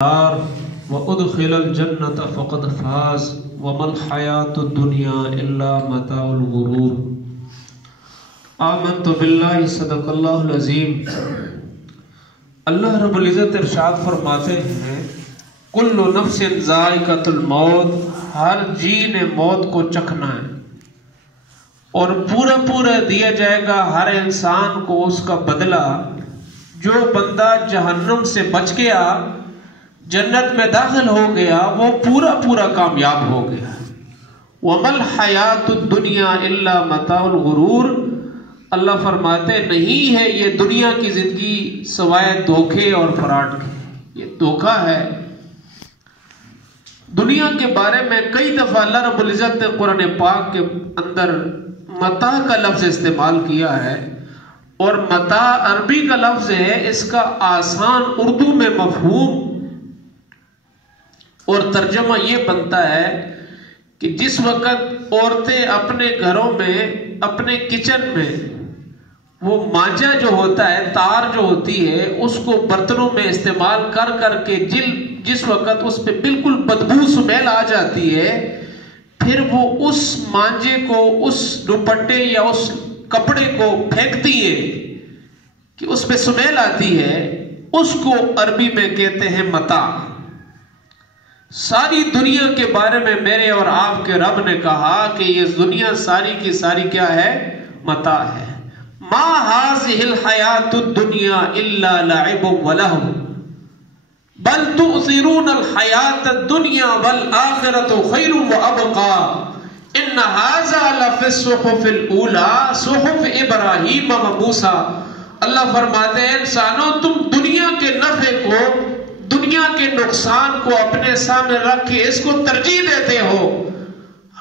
وَأُدْخِلَ الْجَنَّةَ فَقَدْ فَازَ وَمَا الْحَيَاةُ الدُّنْيَا إِلَّا مَتَاعُ الْغُرُورِ۔ آمنت باللہ صدق اللہ العظیم۔ اللہ رب العزت ارشاد فرماتے ہیں کل نفس ذائقۃ الموت، ہر جی نے موت کو چکھنا ہے اور پورا دیا جائے گا ہر انسان کو اس کا بدلہ۔ جو بندہ جہنم سے بچ گیا، جنت میں داخل ہو گیا، وہ پورا کامیاب ہو گیا۔ وَمَا الْحَيَاةُ الدُّنْيَا إِلَّا مَتَاعُ الْغُرُورِ۔ اللہ فرماتے نہیں ہے یہ دنیا کی زندگی سوائے دھوکے اور فراڈ کے، یہ دھوکا ہے۔ دنیا کے بارے میں کئی دفعہ اللہ رب العزت نے قرآن پاک کے اندر متاع کا لفظ استعمال کیا ہے، اور متاع عربی کا لفظ ہے، اس کا آسان اردو میں مفہوم اور ترجمہ یہ بنتا ہے کہ جس وقت عورتیں اپنے گھروں میں، اپنے کچن میں، وہ مانجا جو ہوتا ہے، تار جو ہوتی ہے، اس کو برتنوں میں استعمال کر کے جس وقت اس پہ بالکل بدبو سمیل آ جاتی ہے، پھر وہ اس مانجے کو، اس دوپٹے یا اس کپڑے کو پھینکتی ہے کہ اس پہ سمیل آتی ہے، اس کو عربی میں کہتے ہیں متاع۔ ساری دنیا کے بارے میں میرے اور آپ کے رب نے کہا کہ یہ دنیا ساری کی ساری کیا ہے؟ متاع ہے۔ ما هذه الحیات الدنیا الا لعب ولہو بل تؤثرون الحیات الدنیا والآخرۃ خیر وابقا ان هذا لفی الصحف الاولی صحف ابراہیم وموسیٰ۔ اللہ فرماتے ہیں انسانوں، تم دنیا کے نفع کو، دنیا کے نقصان کو اپنے سامنے رکھ کے اس کو ترجیح دیتے ہو،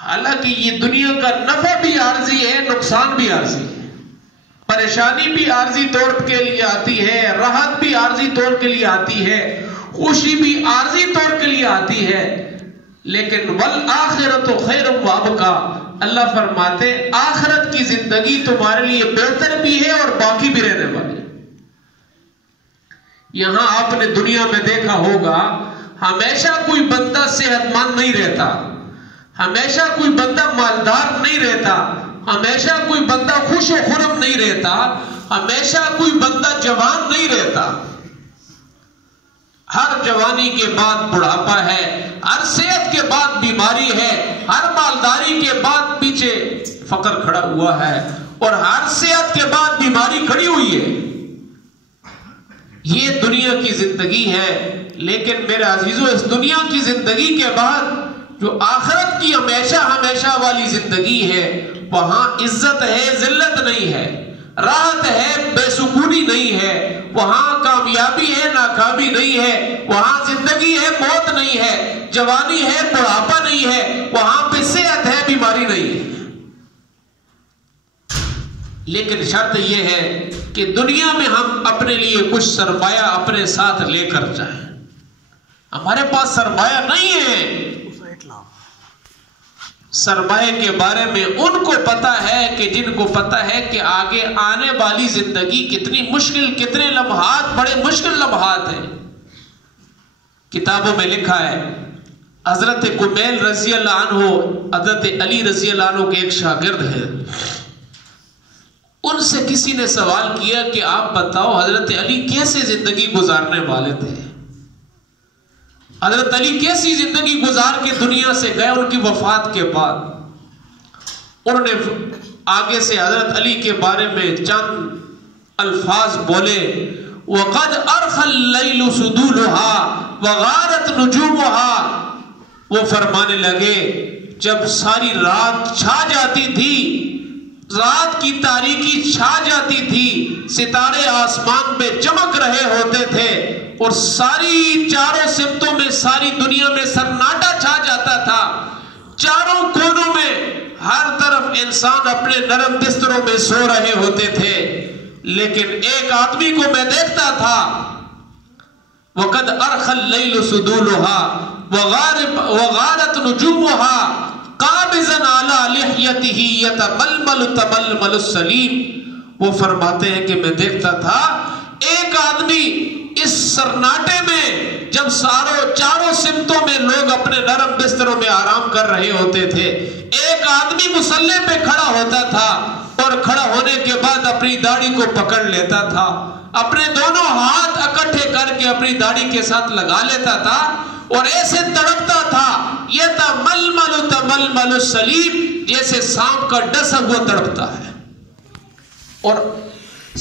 حالانکہ یہ دنیا کا نفع بھی عارضی ہے، نقصان بھی عارضی ہے، پریشانی بھی عارضی طور کے لیے آتی ہے، راحت بھی عارضی طور کے لیے آتی ہے، خوشی بھی عارضی طور کے لیے آتی ہے، لیکن والآخرۃ خیر وابقا، اللہ فرماتے آخرت کی زندگی تمہارے لیے بہتر بھی ہے اور باقی بھی رہنے والی۔ یہاں آپ نے دنیا میں دیکھا ہوگا ہمیشہ کوئی بندہ صحت مند نہیں رہتا، ہمیشہ کوئی بندہ مالدار نہیں رہتا، ہمیشہ کوئی بندہ خوش و خرم نہیں رہتا، ہمیشہ کوئی بندہ جوان نہیں رہتا۔ ہر جوانی کے بعد بڑھاپا ہے، ہر صحت کے بعد بیماری ہے، ہر مالداری کے بعد پیچھے فقر کھڑا ہوا ہے، اور ہر صحت کے بعد بیماری کھڑی ہوئی ہے۔ یہ دنیا کی زندگی ہے، لیکن میرے عزیزو اس دنیا کی زندگی کے بعد جو آخرت کی ہمیشہ والی زندگی ہے، وہاں عزت ہے، ذلت نہیں ہے، راحت ہے، بے سکونی نہیں ہے، وہاں کامیابی ہے، ناکامی نہیں ہے، وہاں زندگی ہے، موت نہیں ہے، جوانی ہے، بڑھاپا نہیں ہے، وہاں پہ صحت ہے، بیماری نہیں ہے۔ لیکن شرط یہ ہے کہ دنیا میں ہم اپنے لیے کچھ سرمایہ اپنے ساتھ لے کر جائیں۔ ہمارے پاس سرمایہ نہیں ہے۔ سرمایہ کے بارے میں ان کو پتا ہے کہ جن کو پتا ہے کہ آگے آنے والی زندگی کتنی مشکل، کتنے لمحات، بڑے مشکل لمحات ہیں۔ کتابوں میں لکھا ہے حضرت کمیل رضی اللہ عنہ، حضرت علی رضی اللہ عنہ کے ایک شاگرد ہیں، ان سے کسی نے سوال کیا کہ آپ بتاؤ حضرت علی کیسے زندگی گزارنے والے تھے؟ حضرت علی کیسی زندگی گزار کے دنیا سے گئے ان کی وفات کے بعد؟ انہوں نے آگے سے حضرت علی کے بارے میں چند الفاظ بولے، وَقَدْ أَرْخَ اللَّيْلُ سُدُولُهَا وَغَارَتْ نُجُومُهَا۔ وہ فرمانے لگے جب ساری رات چھا جاتی تھی، رات کی تاریکی چھا جاتی تھی، ستارے آسمان پہ چمک رہے ہوتے تھے، اور ساری چاروں سمتوں میں، ساری دنیا میں سناٹا چھا جاتا تھا، چاروں کونوں میں ہر طرف انسان اپنے نرم بستروں میں سو رہے ہوتے تھے، لیکن ایک آدمی کو میں دیکھتا تھا، وَقَدْ أَرْخَ اللَّيْلُ سُدُولُهَا وَغَارَتْ نُجُومُهَا قَابِضًا عَلَى لِحْيَتِهِ يَتَمَلْمَلُ تَمَلْمَلُ السَّلِيمِ۔ وہ فرماتے ہیں کہ میں دیکھتا تھا ایک آدمی اس سرناٹے میں جب چاروں سمتوں میں لوگ اپنے نرم بستروں میں آرام کر رہے ہوتے تھے، ایک آدمی مصلی پہ کھڑا ہوتا تھا اور کھڑا ہونے کے بعد اپنی داڑھی کو پکڑ لیتا تھا، اپنے دونوں ہاتھ اکٹھے کر کے اپنی داڑھی کے ساتھ لگا لیتا تھا اور ایسے تڑپتا تھا، یہ تململ تململ السلیب، جیسے سانپ کا ڈسا ہوا تڑپتا ہے، اور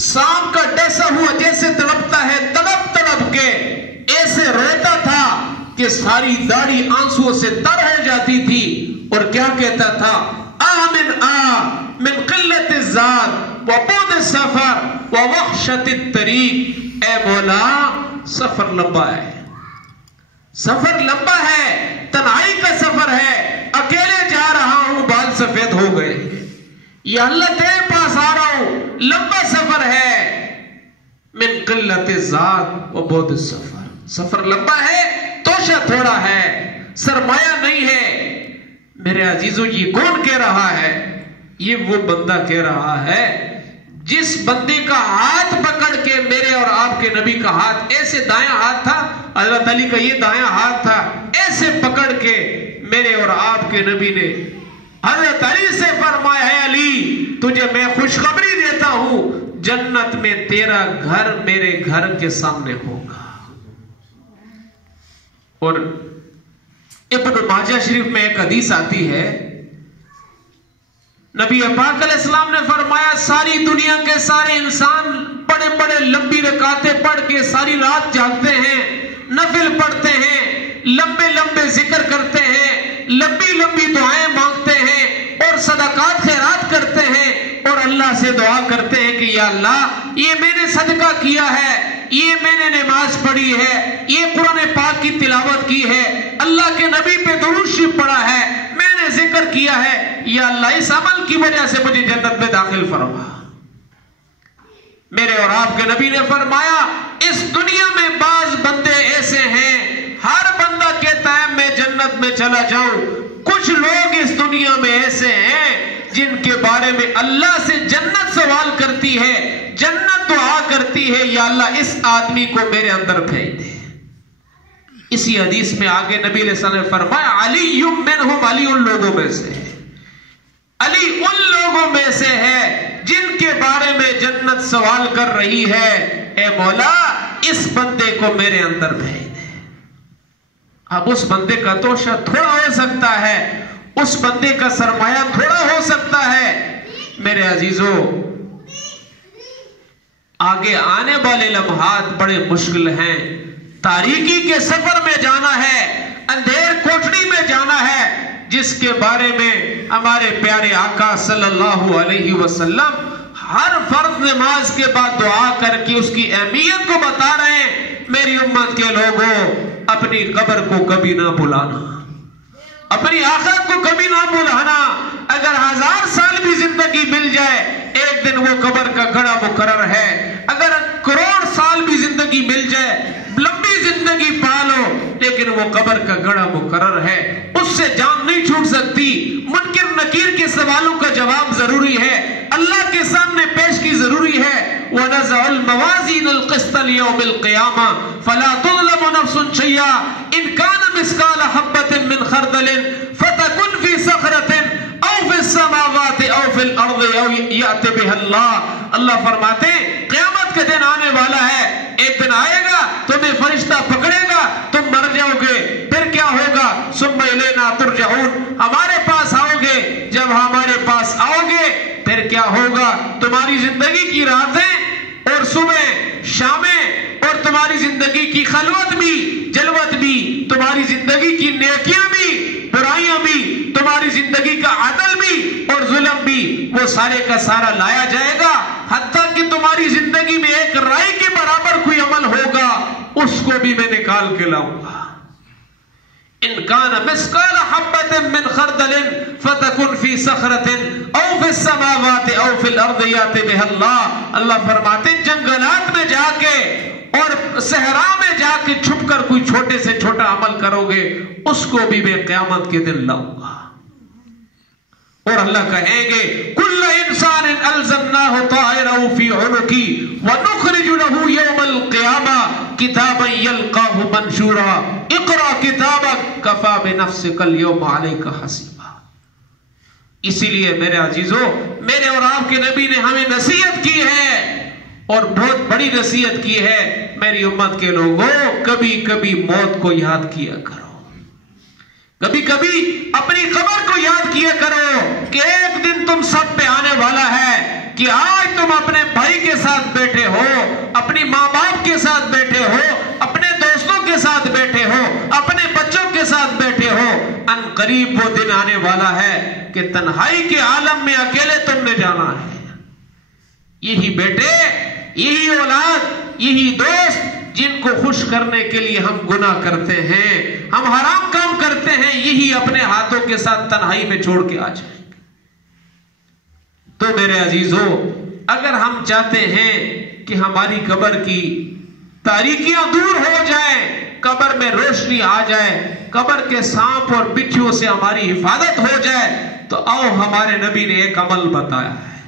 سانپ کا ڈسا ہوا جیسے تڑپتا ہے، تڑپ تڑپ کے ایسے روتا تھا کہ ساری داڑھی آنسوؤں سے تر ہو جاتی تھی، اور کیا کہتا تھا، من قلت الزاد وبعد السفر ووحشت الطریق، اے مولا سفر لمبا ہے، سفر لمبا ہے، تنہائی کا سفر ہے، اکیلے جا رہا ہوں، بال سفید ہو گئے، یا اللہ تیرے پاس آ رہا ہوں، لمبا سفر ہے، من قلت الزاد وبعد السفر، سفر لمبا ہے، توشہ تھوڑا ہے، سرمایہ نہیں ہے۔ میرے عزیزو، یہ کون کہہ رہا ہے؟ یہ وہ بندہ کہہ رہا ہے جس بندے کا ہاتھ پکڑ کے میرے اور آپ کے نبی کا ہاتھ، ایسے دایاں ہاتھ تھا، حضرت علی کا یہ دایاں ہاتھ تھا، ایسے پکڑ کے میرے اور آپ کے نبی نے حضرت علی سے فرمایا، ہے علی تجھے میں خوشخبری دیتا ہوں، جنت میں تیرا گھر میرے گھر کے سامنے ہوگا۔ اور ابن ماجہ شریف میں ایک حدیث آتی ہے، نبی پاک علیہ السلام نے فرمایا، ساری دنیا کے سارے انسان بڑے بڑے لمبی رکعتیں پڑھ کے ساری رات جاگتے ہیں، نفل پڑھتے ہیں، لمبے لمبے ذکر کرتے ہیں، لمبی لمبی دعائیں مانگتے ہیں اور صدقات خیرات کرتے ہیں، اور اللہ سے دعا کرتے ہیں کہ یا اللہ یہ میں نے صدقہ کیا ہے، یہ میں نے نماز پڑھی ہے، یہ قرآن پاک کی تلاوت کی ہے، اللہ کے نبی پہ درود شریف پڑھا ہے، میں نے ذکر کیا ہے، یا اللہ اس عمل کی وجہ سے مجھے جنت میں داخل فرما۔ میرے اور آپ کے نبی نے فرمایا، اس دنیا میں بعض بندے ایسے ہیں، ہر بندہ کہتا ہے میں جنت میں چلا جاؤں، کچھ لوگ اس دنیا میں ایسے ہیں جن کے بارے میں اللہ سے جنت سوال کرتی ہے، جنت دعا کرتی ہے، یا اللہ اس آدمی کو میرے اندر بھیج دے۔ اسی حدیث میں آگے نبی علیہ السلام نے فرمایا، علی منہم، علی ان لوگوں میں سے ہے، علی ان لوگوں میں سے ہے جن کے بارے میں جنت سوال کر رہی ہے، اے مولا اس بندے کو میرے اندر بھیج دے۔ اب اس بندے کا توشہ تھوڑا ہو سکتا ہے، اس بندے کا سرمایہ تھوڑا ہو سکتا ہے۔ میرے عزیزو، آگے آنے والے لمحات بڑے مشکل ہیں، تاریکی کے سفر میں جانا ہے، اندھیر کوٹڑی میں جانا ہے، جس کے بارے میں ہمارے پیارے آقا صلی اللہ علیہ وسلم ہر فرض نماز کے بعد دعا کر کے اس کی اہمیت کو بتا رہے ہیں۔ میری امت کے لوگوں، اپنی قبر کو کبھی نہ بھلانا، اپنی آخرت کو کبھی نہ بھلانا۔ اگر 1000 سال بھی زندگی مل جائے، ایک دن وہ قبر کا گڑھا مقرر ہے۔ اگر کروڑ سال بھی زندگی مل جائے، لمبی زندگی پالو، لیکن وہ قبر کا گڑھا مقرر ہے، اس سے جان نہیں چھوٹ سکتی۔ منکر نکیر کے سوالوں کا جواب ضروری ہے، اللہ کے سامنے پیش کی ضروری ہے۔ وَنَزَعُ الْمَوَازِينَ الْقِسْطَ لِيَوْمِ الْقِيَامَةِ فَلَا تُظْلَمُ نَفْسٌ شَيْئًا إِنْ كَانَ مِثْقَالَ حَبَّةٍ مِّنْ خَرْدَلٍ فَتَكُنْ فِي صَخْرَةٍ أَوْ فِي السَّمَاوَاتِ أَوْ فِي الْأَرْضِ أَوْ يَأْتِ بِهَا اللَّهُ۔ اللہ فرماتے ہیں قیامت کا دن آنے والا ہے، ایک دن آئے گا تمہیں فرشتہ پکڑے گا، تم مر جاؤ گے، پھر کیا ہوگا؟ ثُمَّ إِلَيْنَا تُرْجَعُونَ، ہمارے پاس آؤ گے، جب ہمارے پاس آؤ گے پھر کیا ہوگا؟ تمہاری زندگی کی راتیں اور صبح شامیں، اور تمہاری زندگی کی خلوت بھی جلوت بھی، تمہاری زندگی کی نیکیاں بھی برائیاں بھی، تمہاری زندگی کا عدل بھی اور ظلم بھی، وہ سارے کا سارا لایا جائے گا، حتیٰ کہ تمہاری زندگی میں ایک رائی کے برابر کوئی عمل ہوگا اس کو بھی میں نکال کے لاؤں گا۔ ان کان مثقال حبۃ من خردل فتکن فی صخرۃ او فی السماوات او فی الارض یأتی بها اللہ۔ اللہ فرماتے ہیں جنگلات میں جا کے اور صحرا میں جا کے چھپ کر کوئی چھوٹے سے چھوٹا عمل کرو گے، اس کو بھی میں قیامت کے دن لاؤں گا۔ اور اللہ کہیں گے کل انسان الزمناہ طائرہ فی عنقی ونخرج له یوم القیامہ کتابا یلقاہ منشورا اقرأ کتابک کفا بنفسک اليوم علیک حسیبا۔ اسی لیے میرے عزیزوں، میرے اور آپ کے نبی نے ہمیں نصیحت کی ہے، اور بہت بڑی نصیحت کی ہے، میری امت کے لوگوں کبھی کبھی موت کو یاد کیا کرو، کبھی کبھی اپنی قبر کو یاد کیا کرو کہ ایک دن تم سب پہ آنے والا ہے، کہ آج تم اپنے بھائی کے ساتھ بیٹھے ہو، اپنی ماں باپ کے ساتھ بیٹھے ہو، اپنے دوستوں کے ساتھ بیٹھے ہو، اپنے بچوں کے ساتھ بیٹھے ہو، ان قریب وہ دن آنے والا ہے کہ تنہائی کے عالم میں اکیلے تم نے جانا ہے۔ یہی بیٹے، یہی اولاد، یہی دوست جن کو خوش کرنے کے لیے ہم گناہ کرتے ہیں، ہم حرام کام کرتے ہیں، یہی اپنے ہاتھوں کے ساتھ تنہائی میں چھوڑ کے آ جائیں گے۔ تو میرے عزیزوں، اگر ہم چاہتے ہیں کہ ہماری قبر کی تاریکیاں دور ہو جائیں، قبر میں روشنی آ جائے، قبر کے سانپ اور بچھوؤں سے ہماری حفاظت ہو جائے، تو آؤ ہمارے نبی نے ایک عمل بتایا ہے۔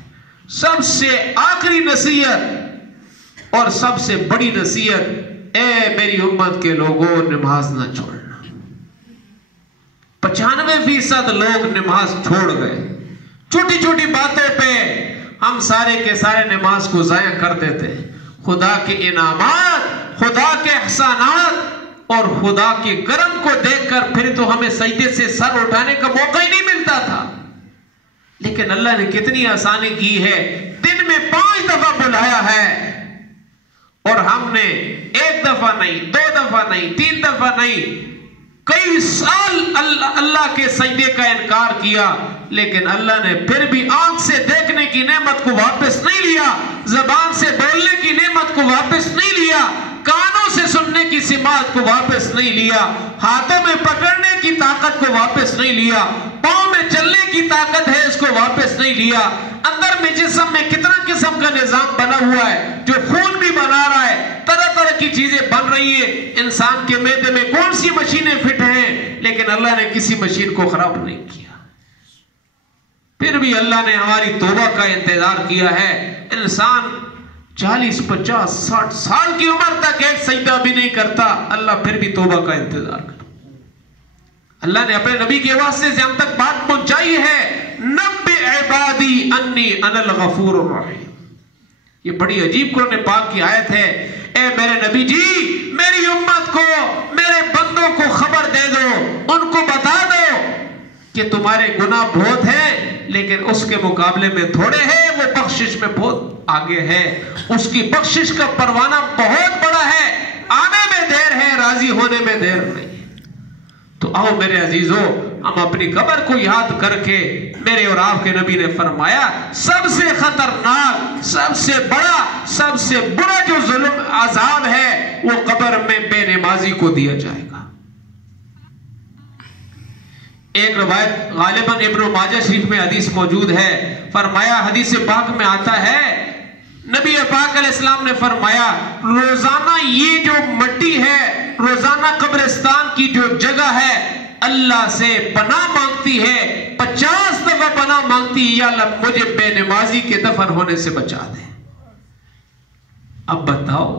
سب سے آخری نصیحت اور سب سے بڑی نصیحت، اے میری امت کے لوگوں، نماز نہ چھوڑنا۔ 95% لوگ نماز چھوڑ گئے، چھوٹی چھوٹی باتوں پہ ہم سارے کے سارے نماز کو ضائع کر دیتے ہیں۔ خدا کے انعامات، خدا کے احسانات اور خدا کے کرم کو دیکھ کر پھر تو ہمیں سجدے سے سر اٹھانے کا موقع ہی نہیں ملتا تھا، لیکن اللہ نے کتنی آسانی کی ہے، دن میں 5 دفعہ بلایا ہے، اور ہم نے 1 دفعہ نہیں، 2 دفعہ نہیں، 3 دفعہ نہیں، کئی سال اللہ کے سجدے کا انکار کیا، لیکن اللہ نے پھر بھی آنکھ سے دیکھنے کی نعمت کو واپس نہیں لیا، زبان سے بولنے کی نعمت کو واپس نہیں لیا، کانوں سے سننے کی سماعت کو واپس نہیں لیا، ہاتھوں میں پکڑنے کی طاقت کو واپس نہیں لیا، پاؤں میں چلنے کی طاقت ہے اس کو واپس نہیں لیا، اندر میں جسم میں کتنا قسم کا نظام بنا ہوا ہے جو خون بھی بنا رہا ہے، طرح طرح کی چیزیں بن رہی ہیں، انسان کے معدے میں کون سی مشینیں فٹ ہیں، لیکن اللہ نے کسی مشین کو خراب نہیں کیا۔ پھر بھی اللہ نے ہماری توبہ کا انتظار کیا ہے۔ انسان 40 50 60 سال کی عمر تک ایک سجدہ بھی نہیں کرتا، اللہ پھر بھی توبہ کا انتظار کرتا۔ اللہ نے اپنے نبی کے واسطے سے ہم تک بات پہنچائی ہے، نبئ عبادی انی انا الغفور الرحیم۔ یہ بڑی عجیب قرآن پاک کی آیت ہے۔ اے میرے نبی جی، میری امت کو، میرے بندوں کو خبر دے دو، ان کو بتا دو کہ تمہارے گناہ بہت ہیں، لیکن اس کے مقابلے میں تھوڑے ہیں، وہ بخشش میں بہت آگے ہے، اس کی بخشش کا پروانہ بہت بڑا ہے، آنے میں دیر ہے، راضی ہونے میں دیر نہیں۔ تو آؤ میرے عزیزوں، ہم اپنی قبر کو یاد کر کے، میرے اور آپ کے نبی نے فرمایا سب سے خطرناک، سب سے بڑا، سب سے برا جو ظلم عذاب ہے وہ قبر میں بے نمازی کو دیا جائے گا۔ ایک روایت غالباً ابن ماجہ شریف میں حدیث موجود ہے، فرمایا، حدیث پاک میں آتا ہے، نبی پاک علیہ السلام نے فرمایا روزانہ یہ جو مٹی ہے، روزانہ قبرستان کی جو جگہ ہے اللہ سے پناہ مانگتی ہے، 50 دفعہ پناہ مانگتی ہے، یا اللہ مجھے بے نمازی کے دفن ہونے سے بچا دے۔ اب بتاؤ،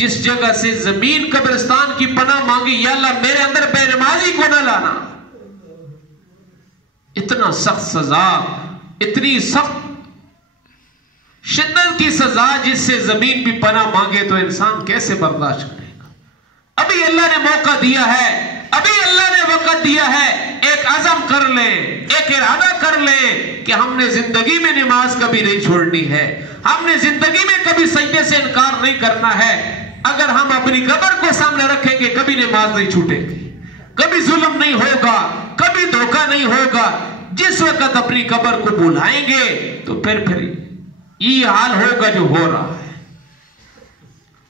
جس جگہ سے زمین قبرستان کی پناہ مانگی، یا اللہ میرے اندر بے نمازی کو نہ لانا، اتنا سخت سزا، اتنی سخت شدت کی سزا جس سے زمین بھی پناہ مانگے تو انسان کیسے برداشت کرے گا؟ ابھی اللہ نے موقع دیا ہے، ابھی اللہ نے وقت دیا ہے، ایک عزم کر لیں، ایک ارادہ کر لیں کہ ہم نے زندگی میں نماز کبھی نہیں چھوڑنی ہے، ہم نے زندگی میں کبھی سجدے سے انکار نہیں کرنا ہے۔ اگر ہم اپنی قبر کو سامنے رکھیں گے کبھی نماز نہیں چھوٹے گی، کبھی ظلم نہیں ہوگا، کبھی دھوکہ نہیں ہوگا۔ جس وقت اپنی قبر کو بلائیں گے تو پھر یہ حال ہوگا جو ہو رہا ہے۔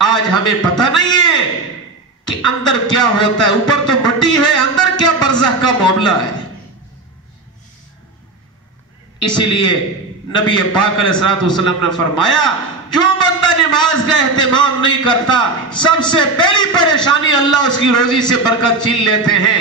آج ہمیں پتہ نہیں ہے کہ اندر کیا ہوتا ہے، اوپر تو مٹی ہے، اندر کیا برزخ کا معاملہ ہے۔ اسی لیے نبی پاک علیہ الصلوۃ والسلام نے فرمایا جو بندہ نماز کا اہتمام نہیں کرتا، سب سے پہلی پریشانی اللہ اس کی روزی سے برکت چھین لیتے ہیں،